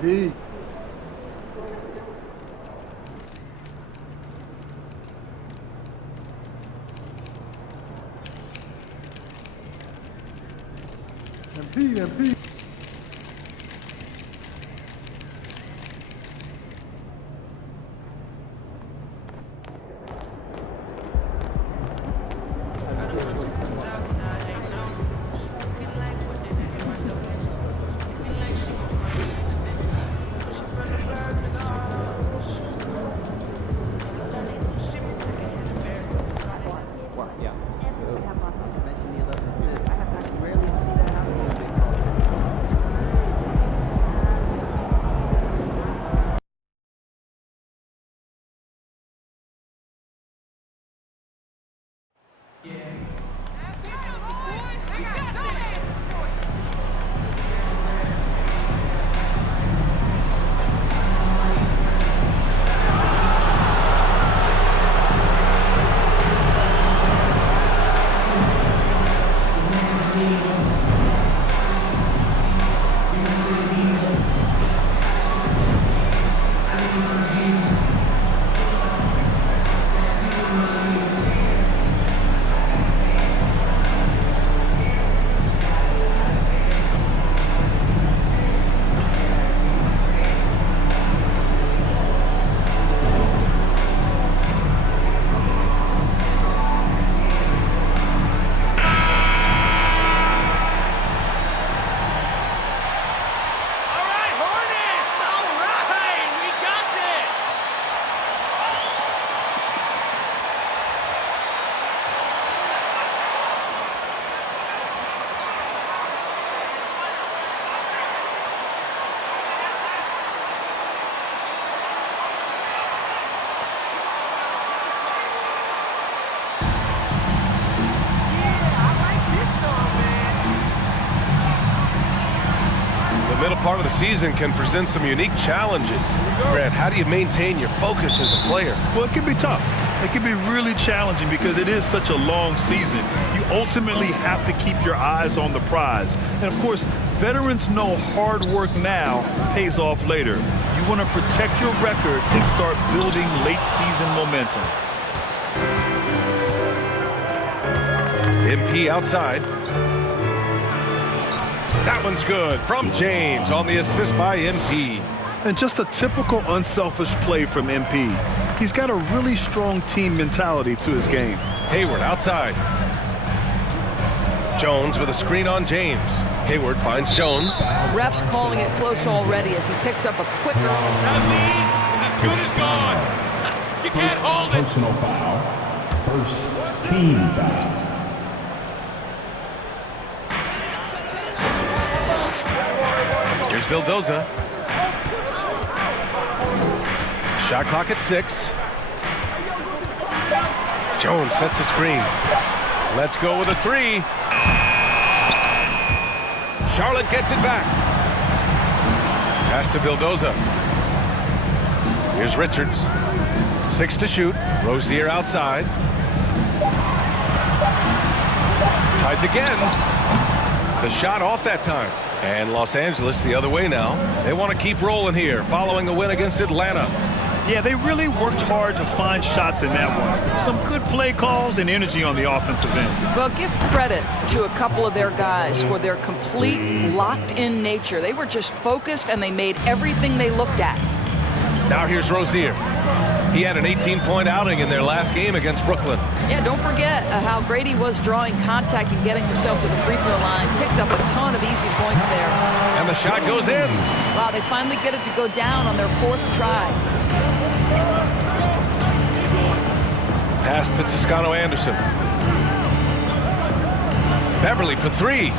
D. MP. The middle part of the season can present some unique challenges. Grant, how do you maintain your focus as a player? Well, it can be tough. It can be really challenging because it is such a long season. You ultimately have to keep your eyes on the prize. And, of course, veterans know hard work now pays off later. You want to protect your record and start building late-season momentum. MP outside. That one's good from James on the assist by MP. And just a typical unselfish play from MP. He's got a really strong team mentality to his game. Hayward outside. Jones with a screen on James. Hayward finds Jones. Ref's calling it close already as he picks up a quick. That good is gone. You can't hold it. Personal foul. First team foul. Here's Vildoza. Shot clock at 6. Jones sets a screen. Let's go with a 3. Charlotte gets it back. Pass to Vildoza. Here's Richards. 6 to shoot. Rozier outside. Tries again. The shot off that time. And Los Angeles the other way now. They want to keep rolling here following a win against Atlanta. Yeah, they really worked hard to find shots in that one. Some good play calls and energy on the offensive end. Well, give credit to a couple of their guys for their complete locked-in nature. They were just focused and they made everything they looked at. Now here's Rozier. He had an 18-point outing in their last game against Brooklyn. Yeah, don't forget how great he was drawing contact and getting himself to the free throw line. Picked up a ton of easy points there. And the shot goes in. Wow, they finally get it to go down on their 4th try. Pass to Toscano Anderson. Beverly for 3.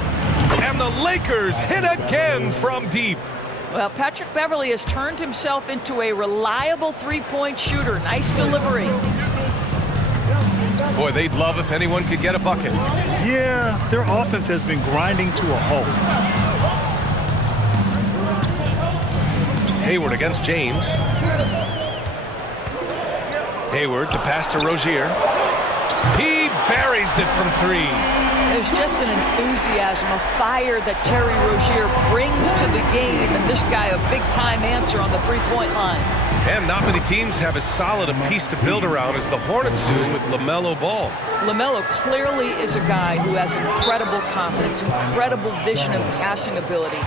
And the Lakers hit again from deep. Well, Patrick Beverly has turned himself into a reliable three-point shooter. Nice delivery. Boy, they'd love if anyone could get a bucket. Yeah, their offense has been grinding to a halt. Hayward against James. Hayward to pass to Rozier. He buries it from 3. There's just an enthusiasm, a fire that Terry Rozier brings to the game, and this guy a big-time answer on the three-point line. And not many teams have as solid a piece to build around as the Hornets do with LaMelo Ball. LaMelo clearly is a guy who has incredible confidence, incredible vision and passing ability.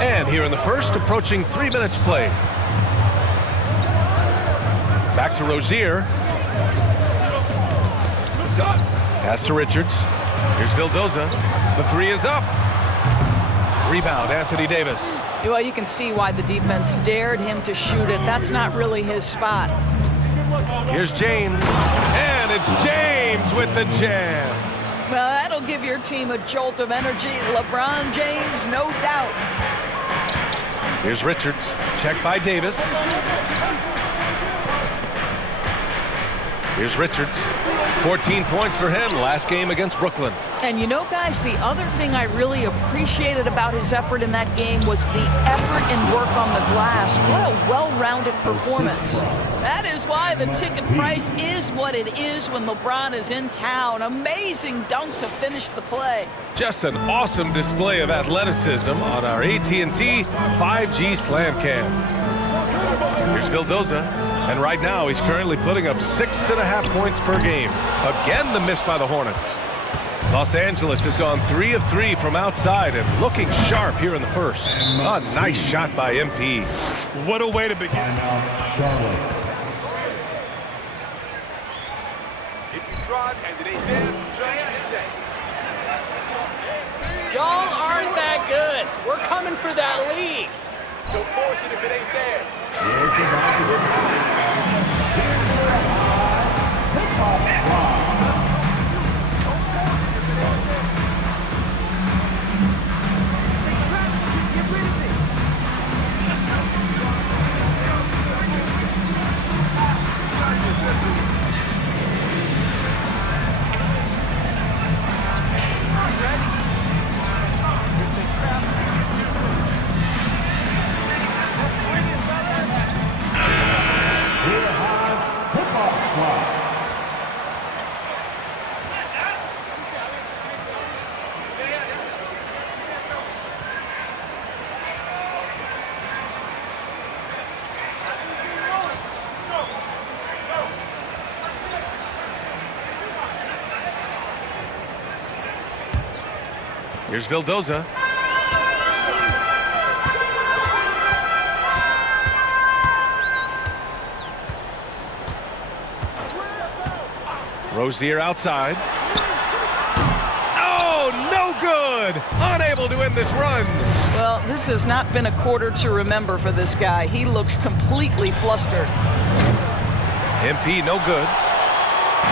And here in the first, approaching 3 minutes played. Back to Rozier. Pass to Richards. Here's Vildoza. The 3 is up. Rebound, Anthony Davis. Well, you can see why the defense dared him to shoot it. That's not really his spot. Here's James. And it's James with the jam. Well, that'll give your team a jolt of energy. LeBron James, no doubt. Here's Richards. Check by Davis. Here's Richards. 14 points for him last game against Brooklyn. And you know, guys, the other thing I really appreciated about his effort in that game was the effort and work on the glass. What a well-rounded performance. That is why the ticket price is what it is when LeBron is in town. Amazing dunk to finish the play. Just an awesome display of athleticism on our AT&T 5G Slam Cam. Here's Vildoza. And right now, he's currently putting up 6.5 points per game. Again, the miss by the Hornets. Los Angeles has gone 3 of 3 from outside and looking sharp here in the first. A nice shot by MP. What a way to begin. Charlotte. If you drive and it ain't there, just stay. Y'all aren't that good. We're coming for that lead. Don't force it if it ain't there. Here's Vildoza. Rozier outside. Oh, no good! Unable to end this run. Well, this has not been a quarter to remember for this guy. He looks completely flustered. MP, no good.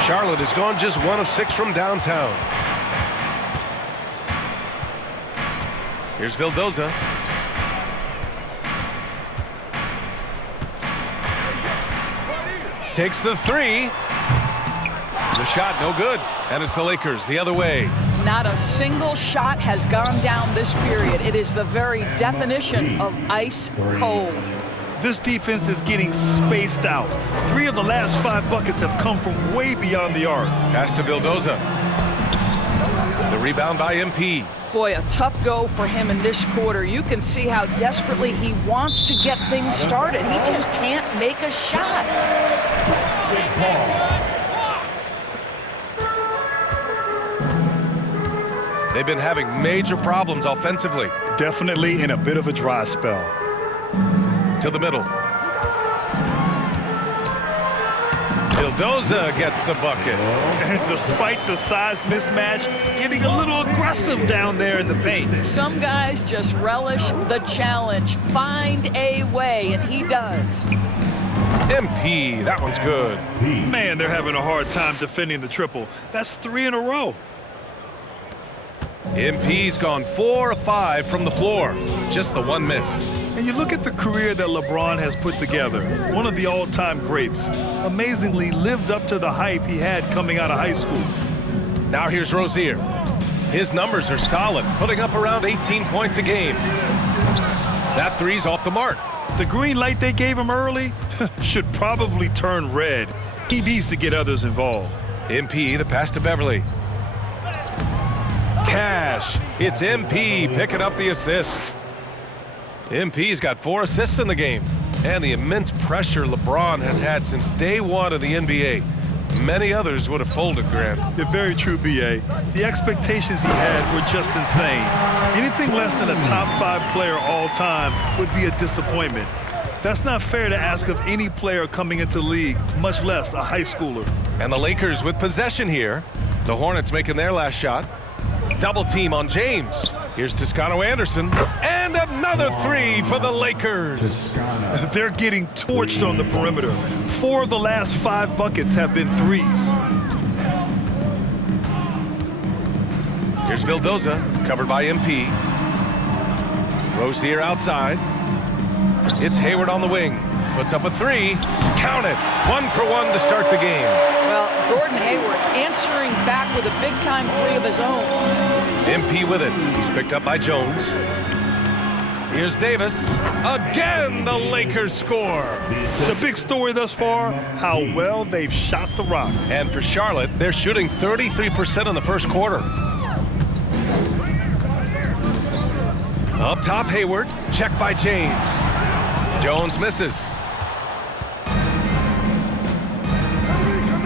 Charlotte has gone just 1 of 6 from downtown. Here's Vildoza. Takes the 3. The shot no good. And it's the Lakers the other way. Not a single shot has gone down this period. It is the very definition of ice cold. This defense is getting spaced out. 3 of the last 5 buckets have come from way beyond the arc. Pass to Vildoza. The rebound by MP. Boy, a tough go for him in this quarter. You can see how desperately he wants to get things started. He just can't make a shot. They've been having major problems offensively. Definitely in a bit of a dry spell. To the middle. Vildoza gets the bucket. And despite the size mismatch, getting a little aggressive down there in the paint. Some guys just relish the challenge. Find a way, and he does. MP, that one's good. Man, they're having a hard time defending the triple. That's 3 in a row. MP's gone 4 of 5 from the floor. Just the one miss. And you look at the career that LeBron has put together, one of the all-time greats, amazingly lived up to the hype he had coming out of high school. Now here's Rozier. His numbers are solid, putting up around 18 points a game. That three's off the mark. The green light they gave him early should probably turn red. He needs to get others involved. MP, the pass to Beverly. Cash. It's MP picking up the assist. MP's got 4 assists in the game. And the immense pressure LeBron has had since day one of the NBA. Many others would have folded, Grant. You're very true, B.A. The expectations he had were just insane. Anything less than a top 5 player all time would be a disappointment. That's not fair to ask of any player coming into the league, much less a high schooler. And the Lakers with possession here. The Hornets making their last shot. Double team on James. Here's Toscano Anderson. And another 3 for the Lakers. They're getting torched on the perimeter. 4 of the last 5 buckets have been threes. Here's Vildoza, covered by MP. Rozier outside. It's Hayward on the wing. Puts up a 3. Count it. 1 for 1 to start the game. Well, Gordon Hayward answering back with a big-time 3 of his own. MP with it. He's picked up by Jones. Here's Davis. Again, the Lakers score. The big story thus far, how well they've shot the rock. And for Charlotte, they're shooting 33% in the first quarter. Up top, Hayward. Check by James. Jones misses.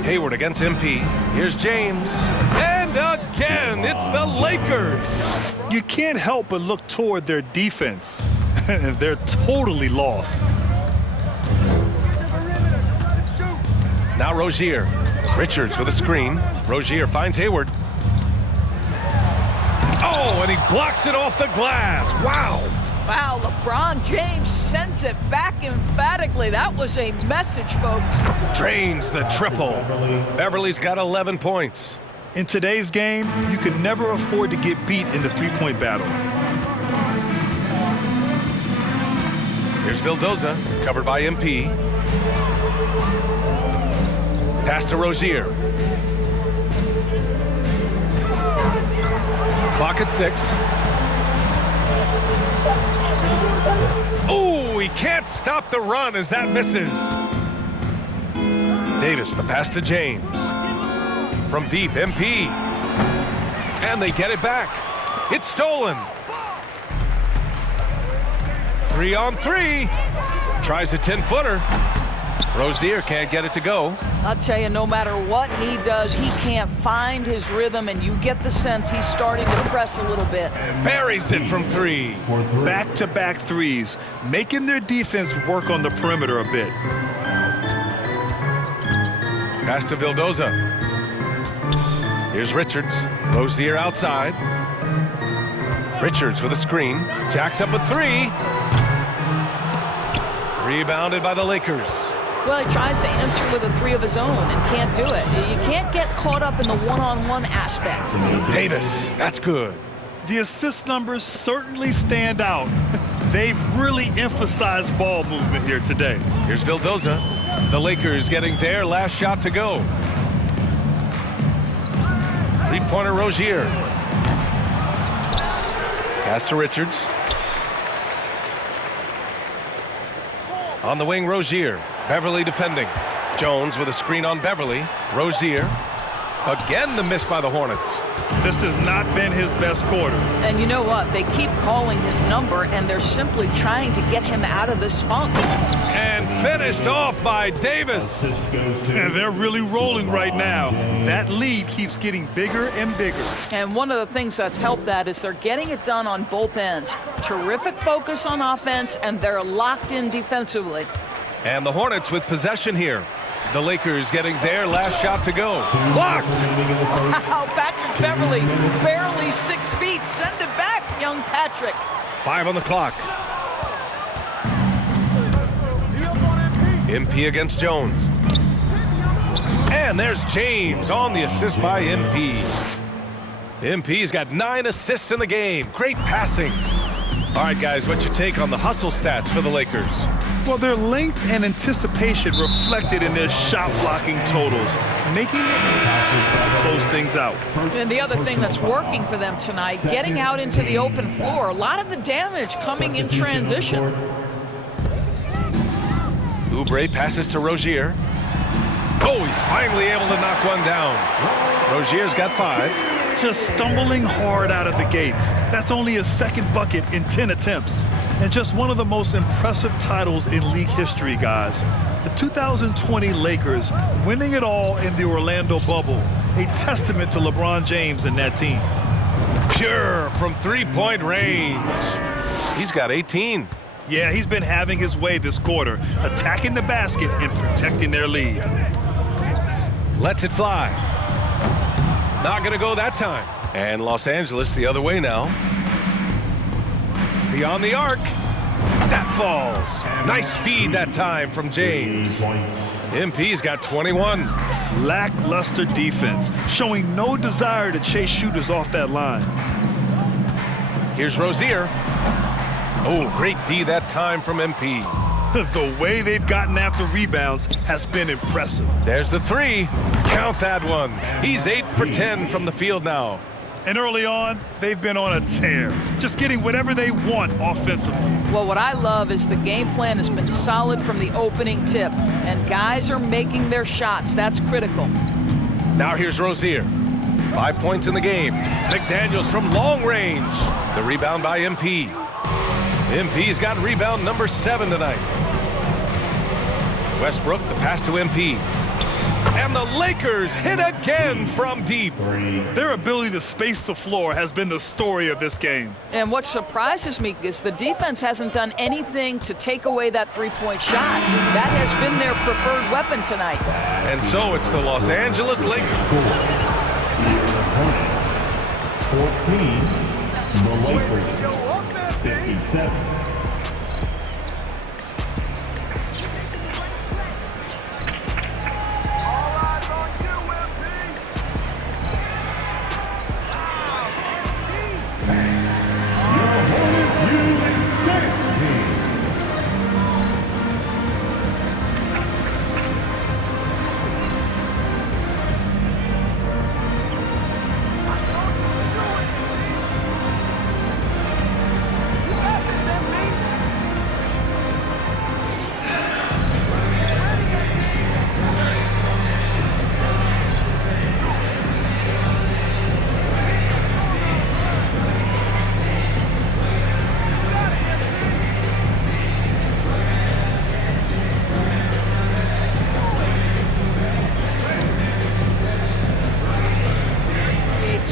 Hayward against MP. Here's James. And again, it's the Lakers. You can't help but look toward their defense. They're totally lost. Now Rozier. Richards with a screen. Rozier finds Hayward. Oh, and he blocks it off the glass. Wow. Wow, LeBron James sends it back emphatically. That was a message, folks. Drains the triple. Beverly's got 11 points. In today's game, you can never afford to get beat in the three-point battle. Here's Vildoza, covered by MP. Pass to Rozier. Clock at 6. Oh, he can't stop the run as that misses. Davis, the pass to James. From deep, MP. And they get it back. It's stolen. 3 on 3. Tries a 10-footer. Rozier can't get it to go. I'll tell you, no matter what he does, he can't find his rhythm, and you get the sense he's starting to press a little bit. Buries it from 3. Back-to-back threes, making their defense work on the perimeter a bit. Pass to Vildoza. Here's Richards. Rozier outside. Richards with a screen. Jacks up a 3. Rebounded by the Lakers. Well, he tries to answer with a 3 of his own and can't do it. You can't get caught up in the one-on-one aspect. Davis, that's good. The assist numbers certainly stand out. They've really emphasized ball movement here today. Here's Vildoza. The Lakers getting their last shot to go. Three-pointer Rozier. Pass to Richards. On the wing, Rozier. Beverly defending. Jones with a screen on Beverly. Rozier. Again, the miss by the Hornets. This has not been his best quarter. And you know what? They keep calling his number, and they're simply trying to get him out of this funk. And finished off by Davis. And they're really rolling right now. That lead keeps getting bigger and bigger. And one of the things that's helped that is they're getting it done on both ends. Terrific focus on offense, and they're locked in defensively. And the Hornets with possession here. The Lakers getting their last shot to go. Blocked! Wow, Patrick Beverly, barely 6 feet. Send it back, young Patrick. 5 on the clock. MP against Jones. And there's James on the assist by MP. MP's got 9 assists in the game. Great passing. All right, guys, what's your take on the hustle stats for the Lakers? Well, their length and anticipation reflected in their shot blocking totals, making it close things out. And the other thing that's working for them tonight, getting out into the open floor. A lot of the damage coming in transition. Oubre passes to Rozier. Oh, he's finally able to knock one down. Rozier's got 5. Just stumbling hard out of the gates. That's only his second bucket in 10 attempts. And just one of the most impressive titles in league history, guys. The 2020 Lakers winning it all in the Orlando bubble. A testament to LeBron James and that team. Pure from three-point range. He's got 18. Yeah, he's been having his way this quarter, attacking the basket and protecting their lead. Lets it fly. Not going to go that time. And Los Angeles the other way now. Beyond the arc. That falls. Nice feed that time from James. MP's got 21. Lackluster defense, showing no desire to chase shooters off that line. Here's Rozier. Oh, great D that time from MP. The way they've gotten after rebounds has been impressive. There's the 3. Count that one. He's 8 for 10 from the field now. And early on, they've been on a tear, just getting whatever they want offensively. Well, what I love is the game plan has been solid from the opening tip, and guys are making their shots. That's critical. Now here's Rozier. 5 points in the game. McDaniels from long range. The rebound by MP. MP's got rebound number 7 tonight. Westbrook, the pass to MP. And the Lakers hit again from deep. Their ability to space the floor has been the story of this game. And what surprises me is the defense hasn't done anything to take away that three-point shot. That has been their preferred weapon tonight. And so it's the Los Angeles Lakers. 14, the Lakers, 57.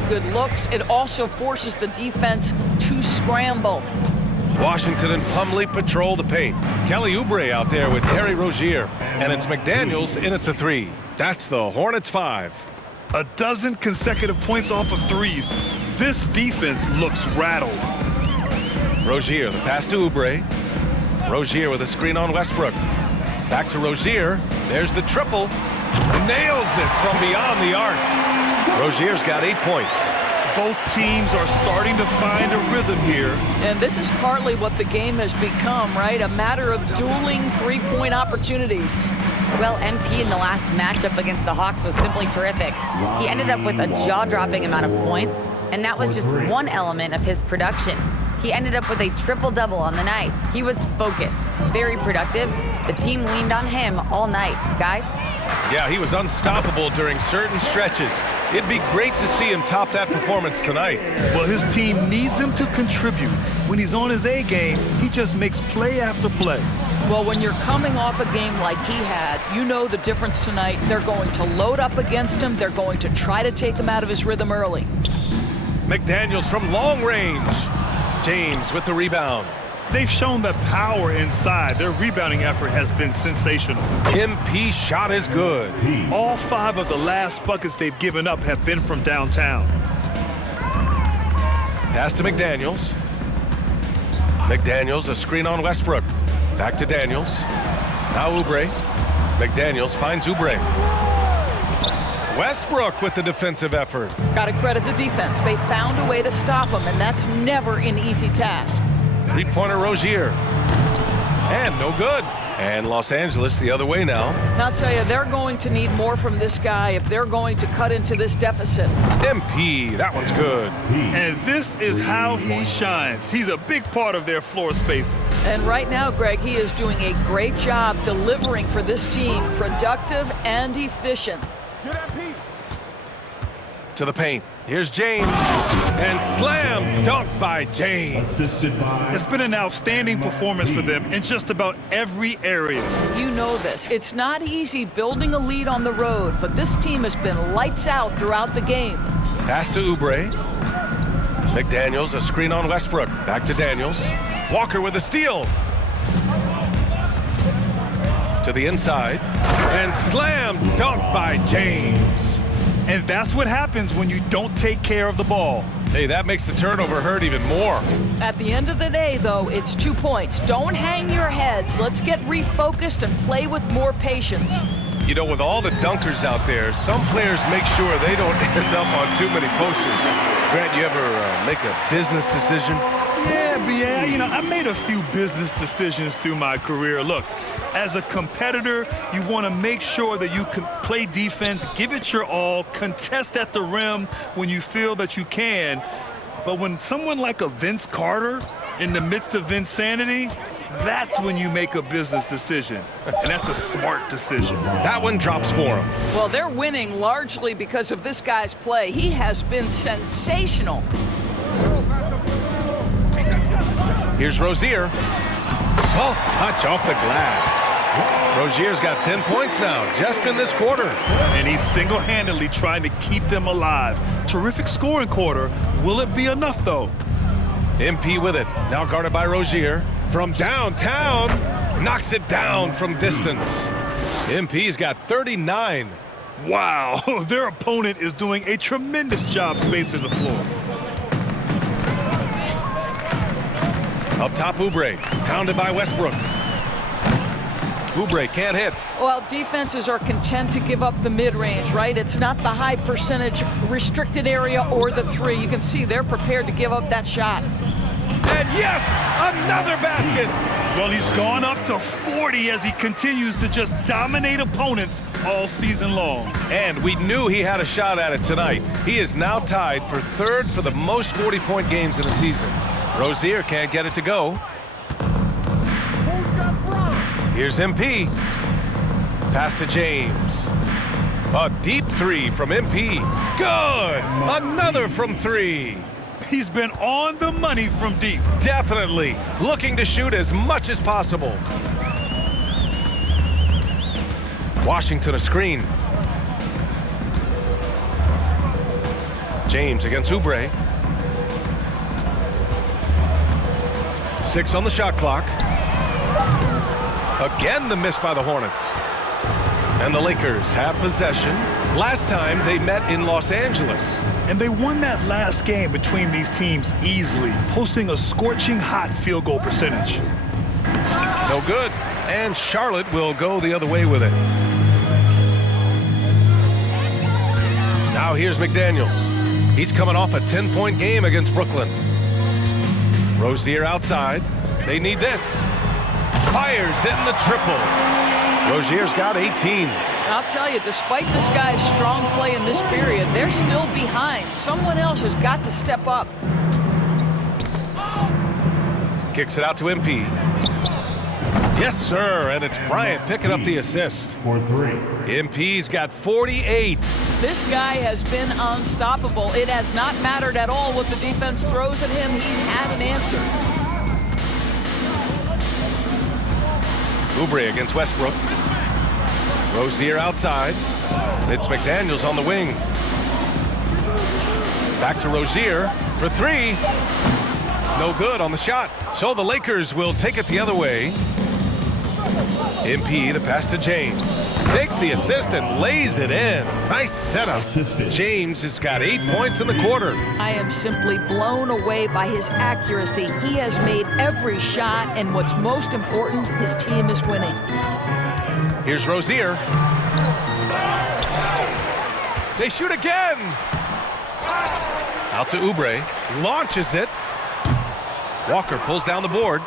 Good looks. It also forces the defense to scramble. Washington and Plumlee patrol the paint. Kelly Oubre out there with Terry Rozier. And it's McDaniels in at the 3. That's the Hornets 5. A dozen consecutive points off of threes. This defense looks rattled. Rozier, the pass to Oubre. Rozier with a screen on Westbrook. Back to Rozier. There's the triple. Nails it from beyond the arc. Rozier's got 8 points. Both teams are starting to find a rhythm here. And this is partly what the game has become, right? A matter of dueling three-point opportunities. Well, MP in the last matchup against the Hawks was simply terrific. He ended up with a jaw-dropping amount of points, and that was just one element of his production. He ended up with a triple-double on the night. He was focused, very productive, The team leaned on him all night. Guys? Yeah, he was unstoppable during certain stretches. It'd be great to see him top that performance tonight. Well, his team needs him to contribute. When he's on his A game, he just makes play after play. Well, when you're coming off a game like he had, you know the difference tonight. They're going to load up against him. They're going to try to take him out of his rhythm early. McDaniels from long range. James with the rebound. They've shown the power inside. Their rebounding effort has been sensational. MP shot is good. All 5 of the last buckets they've given up have been from downtown. Pass to McDaniels. McDaniels, a screen on Westbrook. Back to Daniels. Now Oubre. McDaniels finds Oubre. Westbrook with the defensive effort. Got to credit the defense. They found a way to stop him, and that's never an easy task. Three-pointer Rozier. And no good. And Los Angeles the other way now. And I'll tell you, they're going to need more from this guy if they're going to cut into this deficit. MP, that one's good. And this is how he shines. He's a big part of their floor spacing. And right now, Greg, he is doing a great job delivering for this team, productive and efficient. To the paint. Here's James. And slam dunk by James. Assisted by. It's been an outstanding performance for them in just about every area. You know this. It's not easy building a lead on the road, but this team has been lights out throughout the game. Pass to Oubre. McDaniels, a screen on Westbrook. Back to Daniels. Walker with a steal. To the inside. And slam dunk by James. And that's what happens when you don't take care of the ball. Hey, that makes the turnover hurt even more. At the end of the day, though, it's 2 points. Don't hang your heads. Let's get refocused and play with more patience. You know, with all the dunkers out there, some players make sure they don't end up on too many posters. Grant, you ever make a business decision? Yeah, you know, I made a few business decisions through my career. Look, as a competitor, you want to make sure that you can play defense, give it your all, contest at the rim when you feel that you can. But when someone like a Vince Carter in the midst of insanity, that's when you make a business decision. And that's a smart decision. That one drops for him. Well, they're winning largely because of this guy's play. He has been sensational. Here's Rozier. Soft touch off the glass. Rozier's got 10 points now, just in this quarter. And he's single-handedly trying to keep them alive. Terrific scoring quarter. Will it be enough, though? MP with it. Now guarded by Rozier. From downtown, knocks it down from distance. MP's got 39. Wow, their opponent is doing a tremendous job spacing the floor. Up top, Oubre. Pounded by Westbrook. Oubre can't hit. Well, defenses are content to give up the mid-range, right? It's not the high percentage restricted area or the 3. You can see they're prepared to give up that shot. And yes, another basket. Well, he's gone up to 40 as he continues to just dominate opponents all season long. And we knew he had a shot at it tonight. He is now tied for 3rd for the most 40-point games in a season. Rozier can't get it to go. Here's MP. Pass to James. A deep 3 from MP. Good! Another from 3. He's been on the money from deep. Definitely. Looking to shoot as much as possible. Washington a screen. James against Oubre. 6 on the shot clock. Again, the miss by the Hornets. And the Lakers have possession. Last time they met in Los Angeles. And they won that last game between these teams easily, posting a scorching hot field goal percentage. No good. And Charlotte will go the other way with it. Now here's McDaniels. He's coming off a 10-point game against Brooklyn. Rozier outside. They need this. Fires in the triple. Rozier's got 18. I'll tell you, despite this guy's strong play in this period, they're still behind. Someone else has got to step up. Kicks it out to MP. Yes, sir, and it's Bryant picking up the assist. For 3. MP's got 48. This guy has been unstoppable. It has not mattered at all what the defense throws at him. He's had an answer. Oubre against Westbrook. Rozier outside. It's McDaniels on the wing. Back to Rozier for 3. No good on the shot. So the Lakers will take it the other way. MP, the pass to James. Takes the assist and lays it in. Nice setup. James has got 8 points in the quarter. I am simply blown away by his accuracy. He has made every shot, and what's most important, his team is winning. Here's Rozier. They shoot again. Out to Oubre. Launches it. Walker pulls down the board.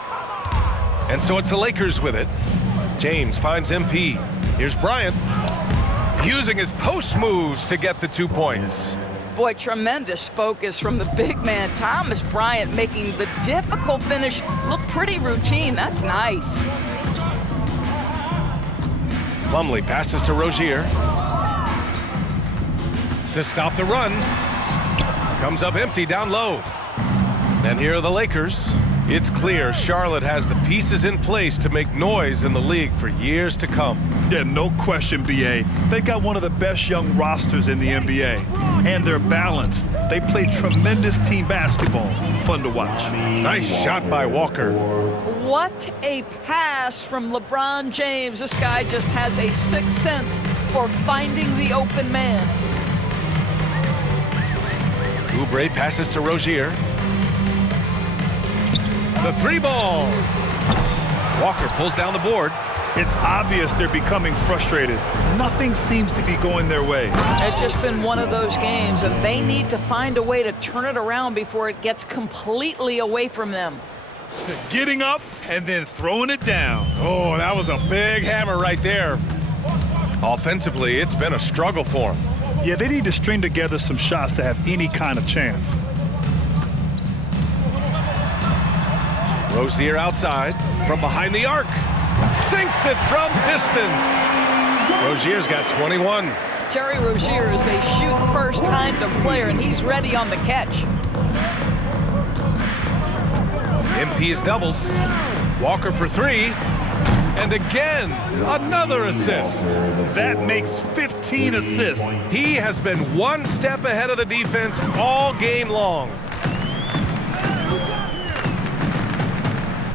And so it's the Lakers with it. James finds MP. Here's Bryant. Using his post moves to get the 2 points. Boy, tremendous focus from the big man, Thomas Bryant, making the difficult finish look pretty routine. That's nice. Plumlee passes to Rozier. To stop the run. Comes up empty down low. And here are the Lakers. It's clear Charlotte has the pieces in place to make noise in the league for years to come. Yeah, no question, BA. They've got one of the best young rosters in the NBA. And they're balanced. They play tremendous team basketball. Fun to watch. Nice shot by Walker. What a pass from LeBron James. This guy just has a sixth sense for finding the open man. Oubre passes to Rozier. The 3 ball. Walker pulls down the board. It's obvious they're becoming frustrated. Nothing seems to be going their way. It's just been one of those games, and they need to find a way to turn it around before it gets completely away from them. Getting up and then throwing it down. Oh, that was a big hammer right there. Offensively, it's been a struggle for them. Yeah, they need to string together some shots to have any kind of chance. Rozier outside from behind the arc. Sinks it from distance. Rozier's got 21. Terry Rozier is a shoot-first kind of player, and he's ready on the catch. MP is doubled. Walker for 3. And again, another assist. That makes 15 assists. He has been one step ahead of the defense all game long.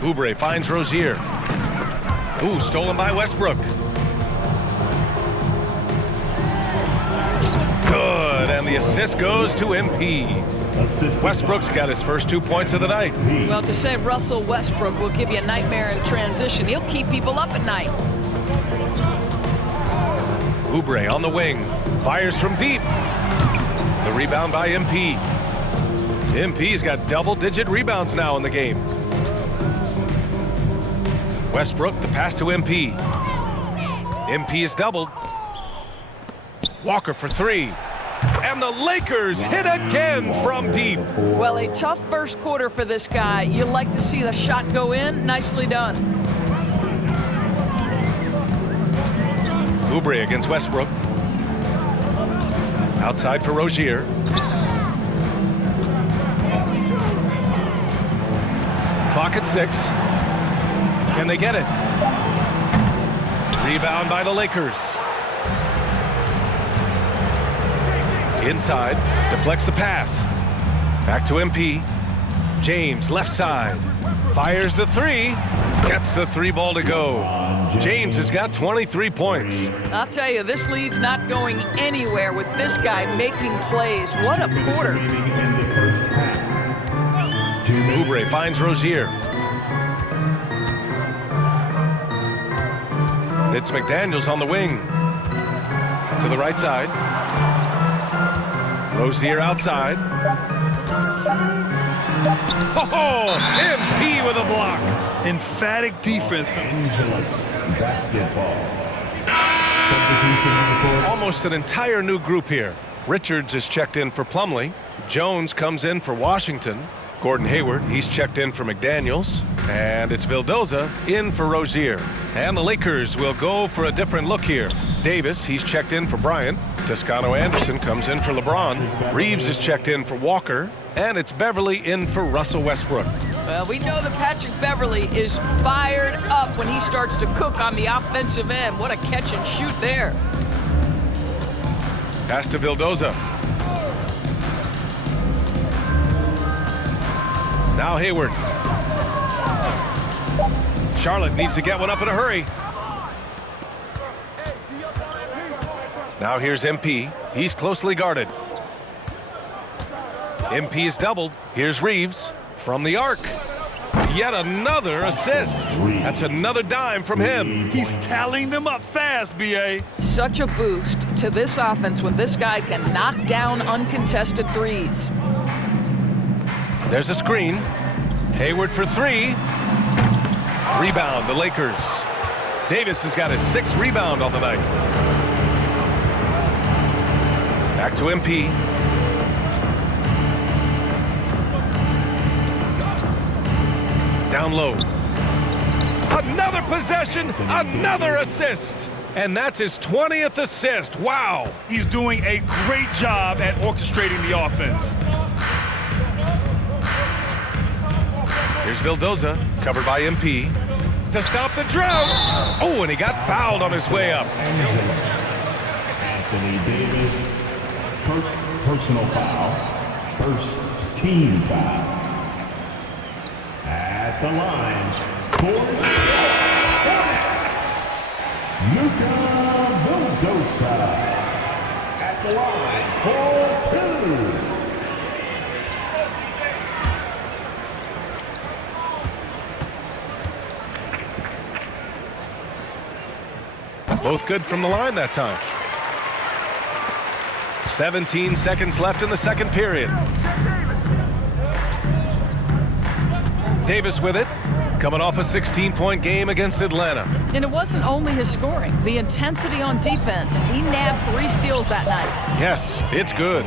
Oubre finds Rozier. Ooh, stolen by Westbrook. Good, and the assist goes to MP. Westbrook's got his first 2 points of the night. Well, to say Russell Westbrook will give you a nightmare in transition, he'll keep people up at night. Oubre on the wing, fires from deep. The rebound by MP. MP's got double-digit rebounds now in the game. Westbrook, the pass to MP. MP is doubled. Walker for 3. And the Lakers hit again from deep. Well, a tough first quarter for this guy. You like to see the shot go in. Nicely done. Oubre against Westbrook. Outside for Rozier. Clock at 6. Can they get it? Rebound by the Lakers. Inside, deflects the pass. Back to MP. James, left side. Fires the 3. Gets the 3 ball to go. James has got 23 points. I'll tell you, this lead's not going anywhere with this guy making plays. What a quarter. Oubre finds Rozier. It's McDaniels on the wing. To the right side. Rozier outside. Oh, MP with a block. Emphatic defense. Basketball. Almost an entire new group here. Richards is checked in for Plumlee. Jones comes in for Washington. Gordon Hayward, he's checked in for McDaniels. And it's Vildoza in for Rozier. And the Lakers will go for a different look here. Davis, he's checked in for Bryant. Toscano-Anderson comes in for LeBron. Reeves is checked in for Walker. And it's Beverly in for Russell Westbrook. Well, we know that Patrick Beverly is fired up when he starts to cook on the offensive end. What a catch and shoot there. Pass to Vildoza. Now Hayward. Charlotte needs to get one up in a hurry. Now here's MP. He's closely guarded. MP is doubled. Here's Reeves from the arc. Yet another assist. That's another dime from him. He's tallying them up fast, B.A. Such a boost to this offense when this guy can knock down uncontested threes. There's a screen. Hayward for three. Rebound, the Lakers. Davis has got his 6th rebound on the night. Back to MP. Down low. Another possession, another assist. And that's his 20th assist. Wow. He's doing a great job at orchestrating the offense. Here's Vildoza, covered by MP, to stop the drought. Oh, and he got fouled on his way up. Anthony Davis, first personal foul, first team foul. At the line, for Luka Vildoza. At the line, for 2. Both good from the line that time. 17 seconds left in the second period. Davis with it, coming off a 16-point game against Atlanta. And it wasn't only his scoring, the intensity on defense. He nabbed 3 steals that night. Yes, it's good.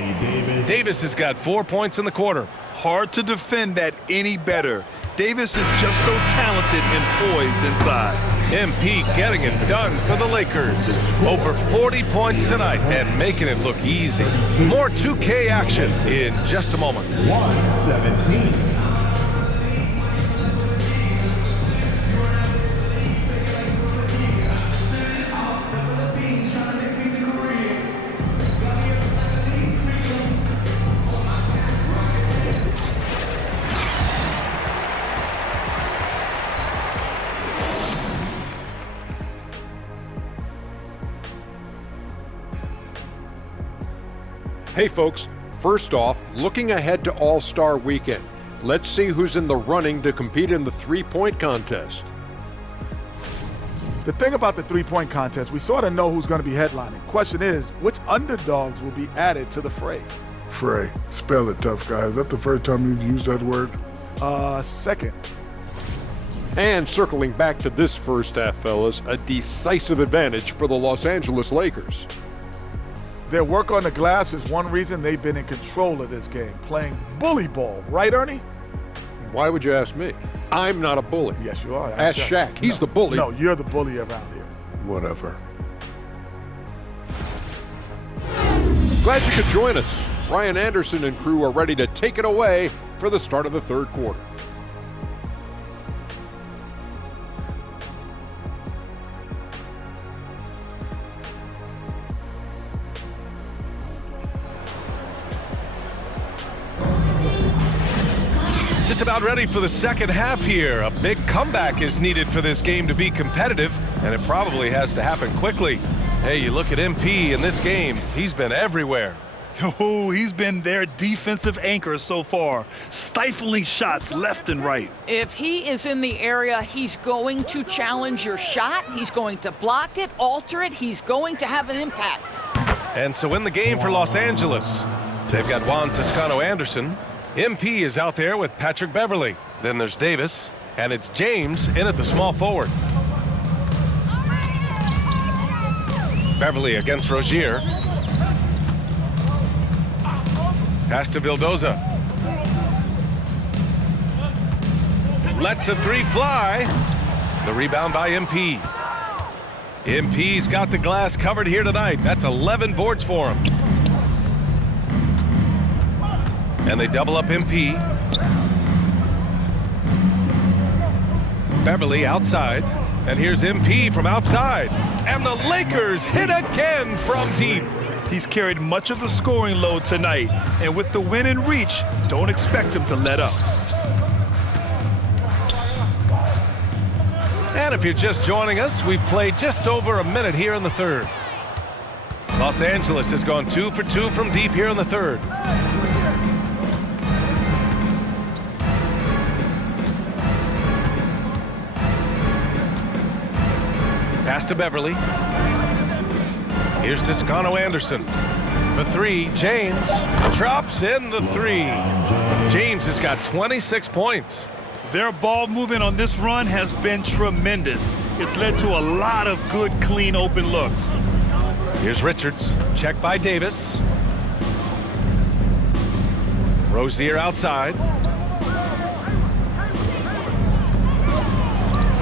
Davis has got 4 points in the quarter. Hard to defend that any better. Davis is just so talented and poised inside. MP getting it done for the Lakers. Over 40 points tonight and making it look easy. More 2K action in just a moment. 117. Hey folks, first off, looking ahead to All-Star Weekend, let's see who's in the running to compete in the three-point contest. The thing about the three-point contest, we sort of know who's going to be headlining. Question is, which underdogs will be added to the fray? Fray. Spell it, tough guy. Is that the first time you've used that word? Second. And circling back to this first half, fellas, a decisive advantage for the Los Angeles Lakers. Their work on the glass is one reason they've been in control of this game, playing bully ball. Right, Ernie? Why would you ask me? I'm not a bully. Yes, you are. Ask Shaq. He's the bully. No, you're the bully around here. Whatever. Glad you could join us. Ryan Anderson and crew are ready to take it away for the start of the third quarter. Just about ready for the second half here. A big comeback is needed for this game to be competitive, and it probably has to happen quickly. Hey, you look at MP in this game, he's been everywhere. Oh, he's been their defensive anchor so far, stifling shots left and right. If he is in the area, he's going to challenge your shot. He's going to block it, alter it. He's going to have an impact. And so in the game for Los Angeles, they've got Juan Toscano-Anderson. MP is out there with Patrick Beverly. Then there's Davis, and it's James in at the small forward. Beverly against Rozier. Pass to Vildoza. Lets the three fly. The rebound by MP. MP's got the glass covered here tonight. That's 11 boards for him. And they double up MP. Beverly outside. And here's MP from outside. And the Lakers hit again from deep. He's carried much of the scoring load tonight. And with the win in reach, don't expect him to let up. And if you're just joining us, we've played just over a minute here in the third. Los Angeles has gone 2 for 2 from deep here in the third. Pass to Beverly. Here's Toscano Anderson. For three, James drops in the three. James has got 26 points. Their ball movement on this run has been tremendous. It's led to a lot of good, clean, open looks. Here's Richards. Check by Davis. Rozier outside.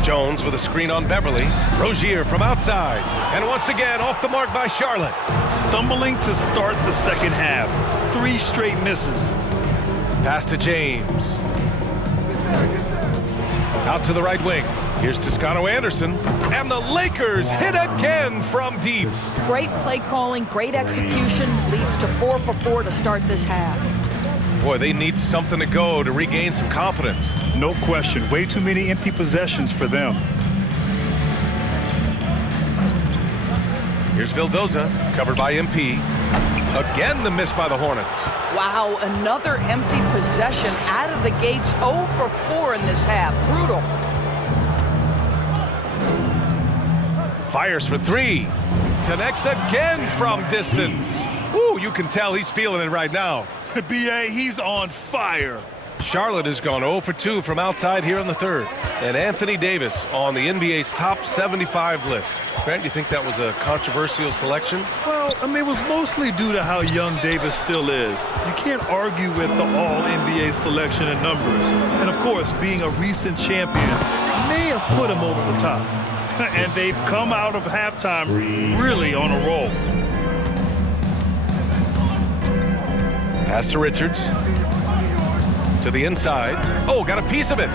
Jones with a screen on Beverly. Rozier from outside. And once again, off the mark by Charlotte. Stumbling to start the second half. 3 straight misses. Pass to James. Out to the right wing. Here's Toscano Anderson. And the Lakers hit again from deep. Great play calling, great execution. Leads to 4 for 4 to start this half. Boy, they need something to go to regain some confidence. No question. Way too many empty possessions for them. Here's Vildoza, covered by MP. Again, the miss by the Hornets. Wow, another empty possession out of the gates. 0 for 4 in this half. Brutal. Fires for three. Connects again from distance. Ooh, you can tell he's feeling it right now. B.A., he's on fire. Charlotte has gone 0 for 2 from outside here in the third. And Anthony Davis on the NBA's top 75 list. Grant, you think that was a controversial selection? Well, I mean, it was mostly due to how young Davis still is. You can't argue with the all-NBA selection and numbers. And, of course, being a recent champion may have put him over the top. And they've come out of halftime really on a roll. Pass to Richards. To the inside. Oh, got a piece of it.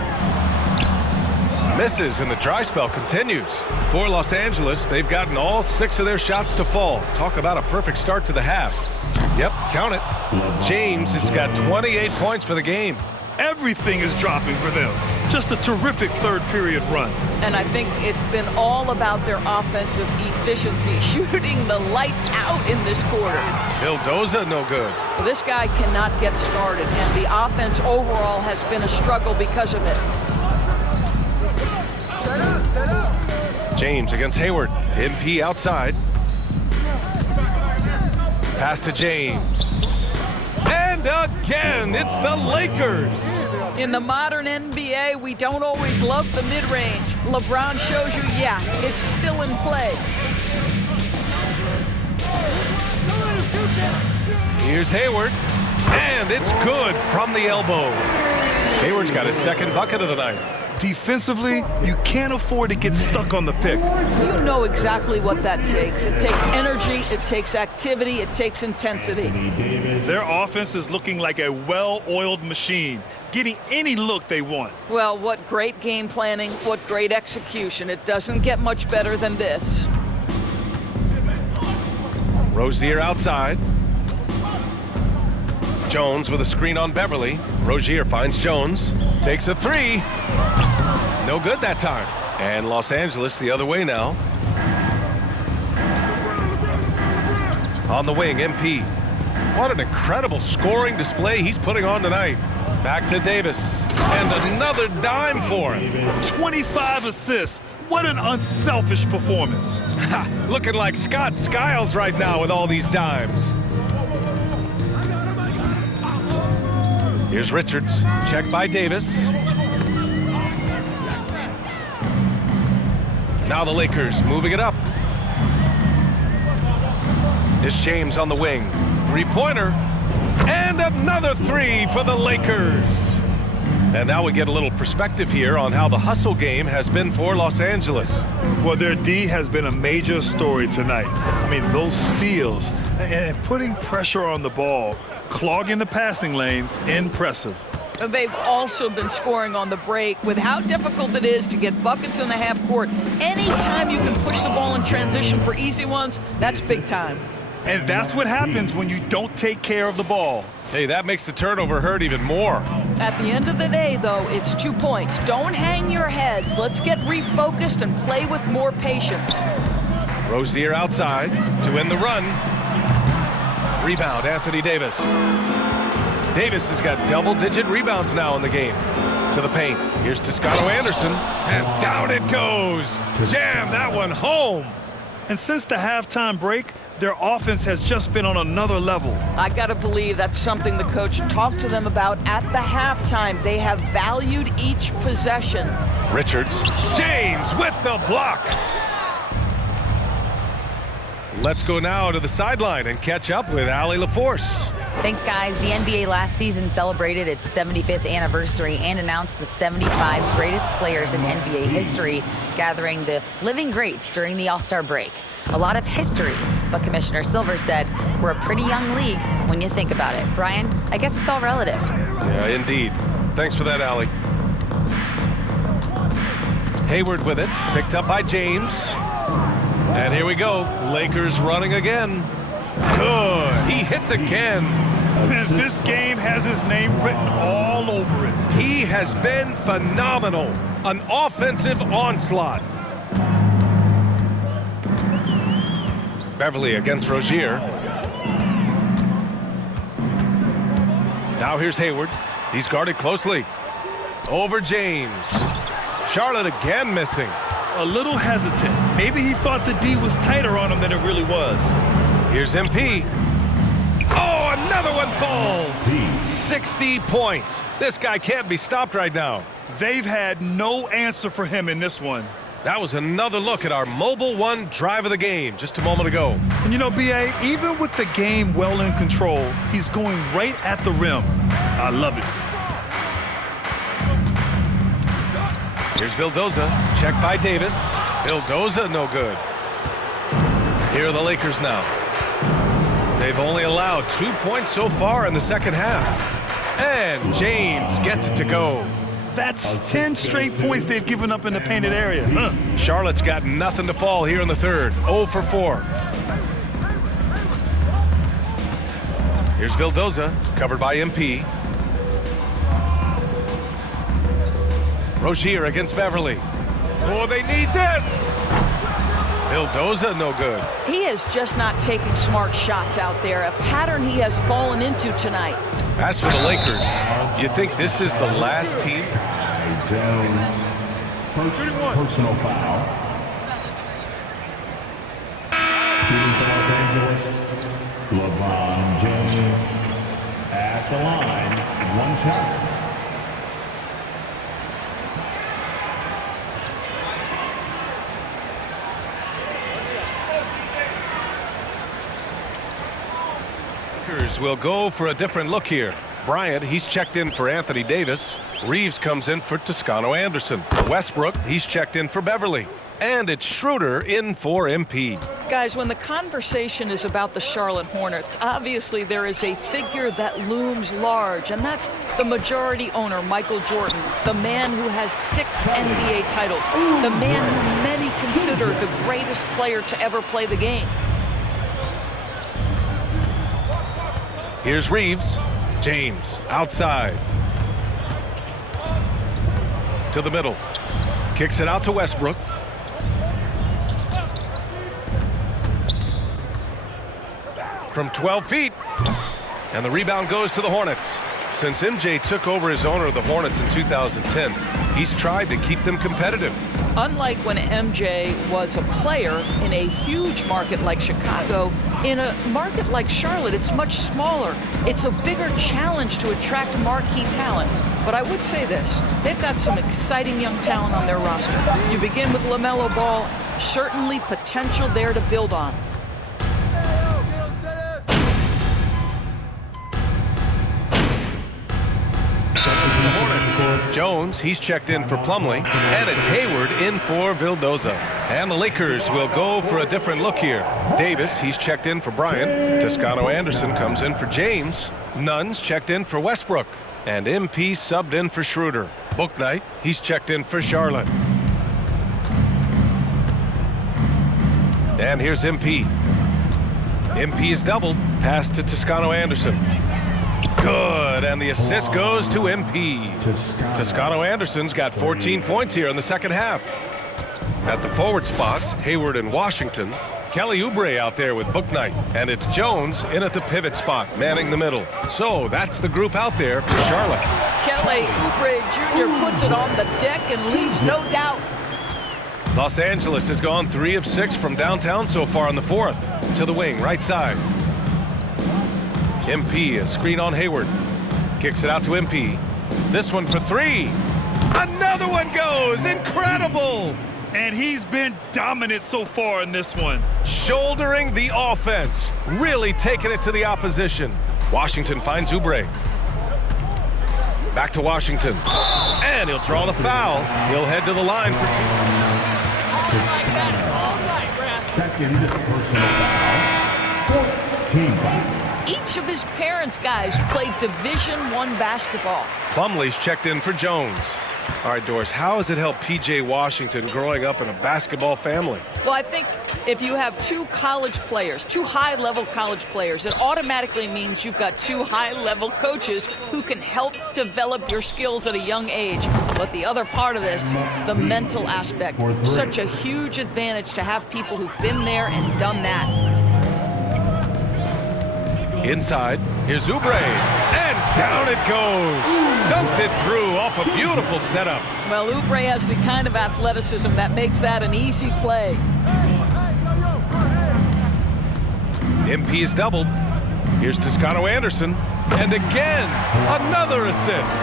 Misses, and the dry spell continues. For Los Angeles, they've gotten all 6 of their shots to fall. Talk about a perfect start to the half. Yep, count it. James has got 28 points for the game. Everything is dropping for them. Just a terrific third period run. And I think it's been all about their offensive efficiency, shooting the lights out in this quarter. Vildoza, no good. Well, this guy cannot get started, and the offense overall has been a struggle because of it. James against Hayward. MP outside. Pass to James. And again, it's the Lakers. In the modern NBA, we don't always love the mid-range. LeBron shows you, yeah, it's still in play. Here's Hayward. And it's good from the elbow. Hayward's got his second bucket of the night. Defensively, you can't afford to get stuck on the pick. You know exactly what that takes. It takes energy, it takes activity, it takes intensity. Their offense is looking like a well-oiled machine, getting any look they want. Well, what great game planning, what great execution. It doesn't get much better than this. Rozier outside. Jones with a screen on Beverly. Rozier finds Jones. Takes a three. No good that time. And Los Angeles the other way now. On the wing, MP. What an incredible scoring display he's putting on tonight. Back to Davis. And another dime for him. 25 assists. What an unselfish performance. Looking like Scott Skiles right now with all these dimes. Here's Richards. Check by Davis. Now the Lakers moving it up. It's James on the wing. Three-pointer. And another three for the Lakers. And now we get a little perspective here on how the hustle game has been for Los Angeles. Well, their D has been a major story tonight. I mean, those steals and putting pressure on the ball, clogging the passing lanes, impressive. They've also been scoring on the break. With how difficult it is to get buckets in the half court, anytime you can push the ball in transition for easy ones, that's big time. And that's what happens when you don't take care of the ball. Hey, that makes the turnover hurt even more. At the end of the day, though, it's 2 points. Don't hang your heads. Let's get refocused and play with more patience. Rozier outside to win the run. Rebound, Anthony Davis. Davis has got double-digit rebounds now in the game. To the paint. Here's Toscano Anderson. And down it goes. Jam that one home. And since the halftime break, their offense has just been on another level. I got to believe that's something the coach talked to them about at the halftime. They have valued each possession. Richards. James with the block. Let's go now to the sideline and catch up with Allie LaForce. Thanks, guys. The NBA last season celebrated its 75th anniversary and announced the 75 greatest players in NBA history, gathering the living greats during the All-Star break. A lot of history, but Commissioner Silver said we're a pretty young league when you think about it. Brian, I guess it's all relative. Yeah, indeed. Thanks for that, Allie. Hayward with it, picked up by James. And here we go. Lakers running again. Good. He hits again. And this game has his name written all over it. He has been phenomenal. An offensive onslaught. Beverly against Rozier. Now here's Hayward. He's guarded closely. Over James. Charlotte again missing. A little hesitant. Maybe he thought the D was tighter on him than it really was. Here's MP. Oh, another one falls. 60 points. This guy can't be stopped right now. They've had no answer for him in this one. That was another look at our Mobile One drive of the game just a moment ago. And you know, B.A., even with the game well in control, he's going right at the rim. I love it. Here's Vildoza, checked by Davis. Vildoza, no good. Here are the Lakers now. They've only allowed 2 points so far in the second half. And James gets it to go. That's 10 straight points they've given up in the painted area. Charlotte's got nothing to fall here in the third. 0 for 4. Here's Vildoza, covered by MP. Rozier against Beverly. Oh, they need this! Vildoza, no good. He is just not taking smart shots out there, a pattern he has fallen into tonight. As for the Lakers, you think this is the last team? First personal foul. Shooting for Los Angeles, LeBron James at the line, 1 shot. Will go for a different look here. Bryant, he's checked in for Anthony Davis. Reeves comes in for Toscano Anderson. Westbrook, he's checked in for Beverly. And it's Schroeder in for MP. Guys, when the conversation is about the Charlotte Hornets, obviously there is a figure that looms large, and that's the majority owner, Michael Jordan, the man who has 6 NBA titles, the man who many consider the greatest player to ever play the game. Here's Reeves. James outside. To the middle. Kicks it out to Westbrook. From 12 feet. And the rebound goes to the Hornets. Since MJ took over as owner of the Hornets in 2010, he's tried to keep them competitive. Unlike when MJ was a player in a huge market like Chicago, in a market like Charlotte, it's much smaller. It's a bigger challenge to attract marquee talent. But I would say this, they've got some exciting young talent on their roster. You begin with LaMelo Ball, certainly potential there to build on. The Hornets Jones. He's checked in for Plumlee. And it's Hayward in for Vildoza. And the Lakers will go for a different look here. Davis, he's checked in for Bryant. Toscano-Anderson comes in for James. Nunn's checked in for Westbrook. And MP subbed in for Schroeder. Bouknight, he's checked in for Charlotte. And here's MP. MP is doubled. Pass to Toscano-Anderson. Good, and the assist goes to MP. Toscano-Anderson's got 14 points here in the second half. At the forward spots, Hayward and Washington. Kelly Oubre out there with Bouknight. And it's Jones in at the pivot spot, manning the middle. So that's the group out there for Charlotte. Kelly Oubre Jr. puts it on the deck and leaves no doubt. Los Angeles has gone 3 of 6 from downtown so far in the fourth. To the wing, right side. MP, a screen on Hayward. Kicks it out to MP. This one for 3. Another one goes! Incredible! And he's been dominant so far in this one. Shouldering the offense. Really taking it to the opposition. Washington finds Oubre. Back to Washington. And he'll draw the foul. He'll head to the line for 2. Second personal foul. 14 foul. Each of his parents' guys played Division I basketball. Plumlee's checked in for Jones. All right, Doris, how has it helped P.J. Washington growing up in a basketball family? Well, I think if you have 2 college players, 2 high-level college players, it automatically means you've got 2 high-level coaches who can help develop your skills at a young age. But the other part of this, the mental aspect, such a huge advantage to have people who've been there and done that. Inside, here's Oubre, and down it goes. Dumped it through off a beautiful setup. Well, Oubre has the kind of athleticism that makes that an easy play. MP is doubled. Here's Toscano-Anderson, and again, another assist.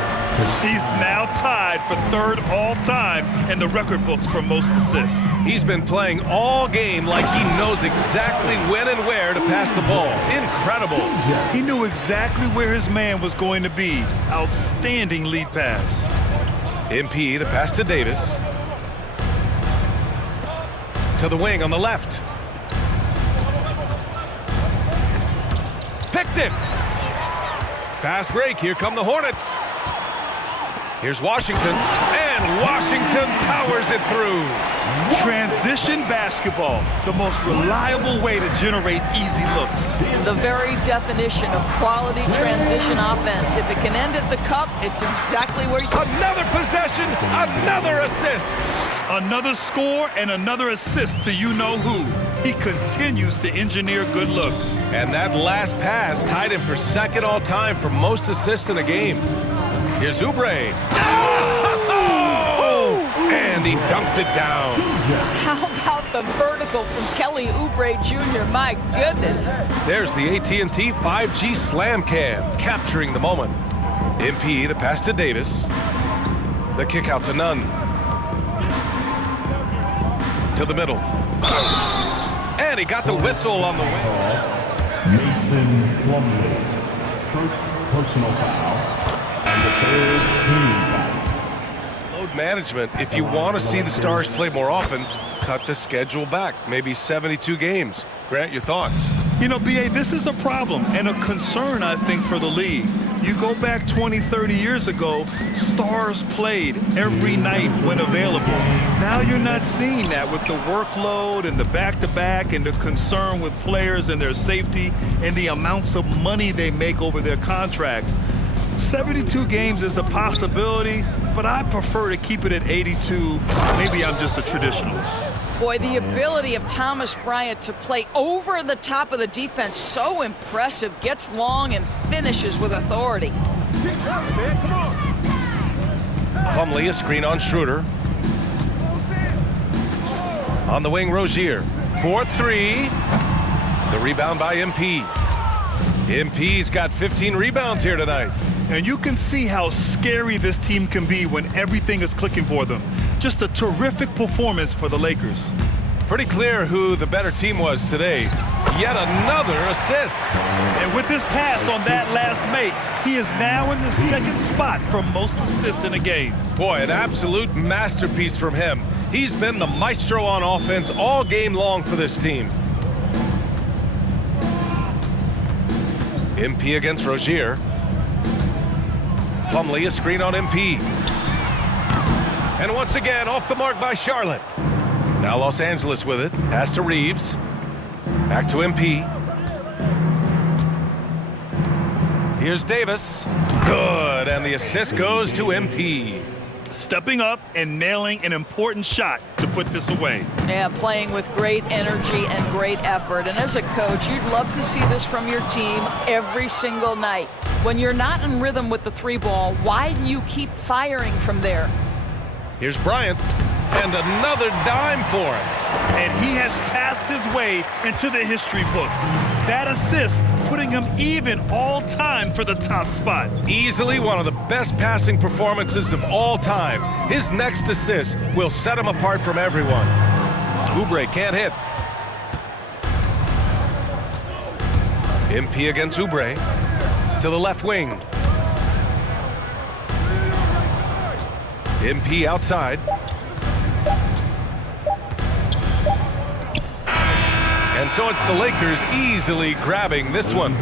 He's now tied for 3rd all-time in the record books for most assists. He's been playing all game like he knows exactly when and where to pass the ball. Incredible. He knew exactly where his man was going to be. Outstanding lead pass. MP, the pass to Davis. To the wing on the left. Picked it. Fast break. Here come the Hornets. Here's Washington, and Washington powers it through. Transition basketball, the most reliable way to generate easy looks. The very definition of quality transition offense. If it can end at the cup, it's exactly where you... Another possession, another assist. Another score and another assist to you-know-who. He continues to engineer good looks. And that last pass tied him for 2nd all-time for most assists in a game. Here's Oubre. Oh! And he dunks it down. How about the vertical from Kelly Oubre Jr.? My goodness. There's the AT&T 5G Slam Cam, capturing the moment. MP, the pass to Davis. The kick out to Nunn. To the middle. And he got the whistle on the way. Mason Plumlee. First personal foul. Load management. If you want to see the Stars play more often, cut the schedule back. Maybe 72 games. Grant, your thoughts? You know, B.A., this is a problem and a concern, I think, for the league. You go back 20, 30 years ago, Stars played every night when available. Now you're not seeing that with the workload and the back-to-back and the concern with players and their safety and the amounts of money they make over their contracts. 72 games is a possibility, but I prefer to keep it at 82. Maybe I'm just a traditionalist. Boy, the ability of Thomas Bryant to play over the top of the defense, so impressive. Gets long and finishes with authority. Plumlee, a screen on Schroeder. On the wing, Rozier. 4-3. The rebound by MP. MP's got 15 rebounds here tonight. And you can see how scary this team can be when everything is clicking for them. Just a terrific performance for the Lakers. Pretty clear who the better team was today. yet another assist. And with his pass on that last make, he is now in the second spot for most assists in a game. Boy, an absolute masterpiece from him. He's been the maestro on offense all game long for this team. MP against Rozier. Plumlee, a screen on MP. And once again, off the mark by Charlotte. Now Los Angeles with it. Pass to Reeves. Back to MP. Here's Davis. Good, and the assist goes to MP. Stepping up and nailing an important shot to put this away. Yeah, playing with great energy and great effort. And as a coach, you'd love to see this from your team every single night. When you're not in rhythm with the three ball, why do you keep firing from there? Here's Bryant, and another dime for him. And he has passed his way into the history books. That assist putting him even all time for the top spot. Easily one of the best passing performances of all time. His next assist will set him apart from everyone. Oubre can't hit. MP against Oubre. To the left wing. MP outside. And so it's the Lakers easily grabbing this one.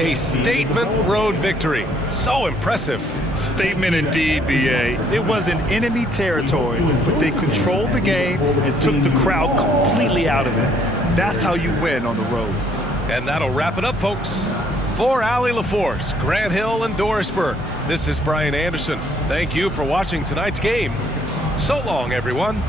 A statement road victory. So impressive. Statement indeed, BA. It was in enemy territory, but they controlled the game and took the crowd completely out of it. That's how you win on the road. And that'll wrap it up, folks. For Allie LaForce, Grant Hill, and Dorisburg, this is Brian Anderson. Thank you for watching tonight's game. So long, everyone.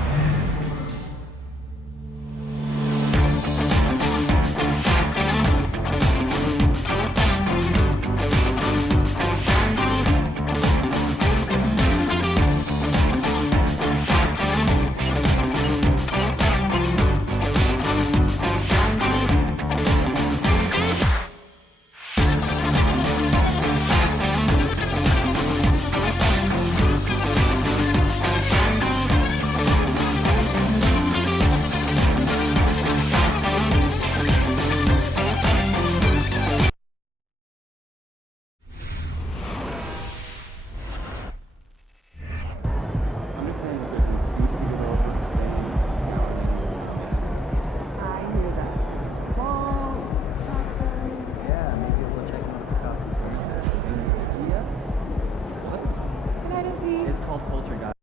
It's called Culture Guy.